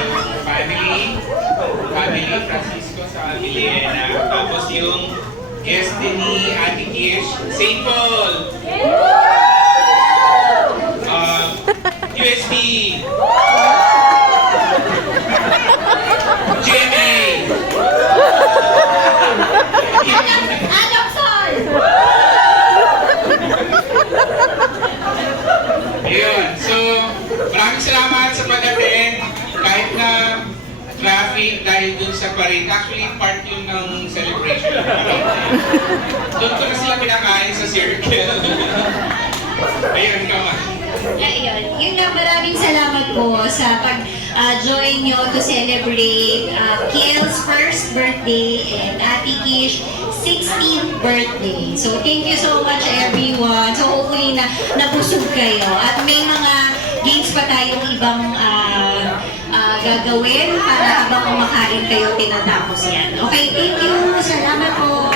Yung family Francisco sa Milena. Tapos yung guest din ni Ate Kish, St. Paul. USB. Jimmy. Adopson! Ayun. So, maraming salamat sa pag-attend. Kahit na traffic dahil dun sa parade. Actually, part yun ng celebration. Doon ko na sila pinakain sa circle. Ayun ka man. Ayun. Yun nga, maraming salamat po sa pag-join nyo to celebrate Kiel's first birthday and Ate Kish 16th birthday. So, thank you so much everyone. So, hopefully na nabusog kayo. At may mga games pa tayong ibang gagawin para habang kumakain kayo tinatapos yan. Okay, thank you. Salamat po.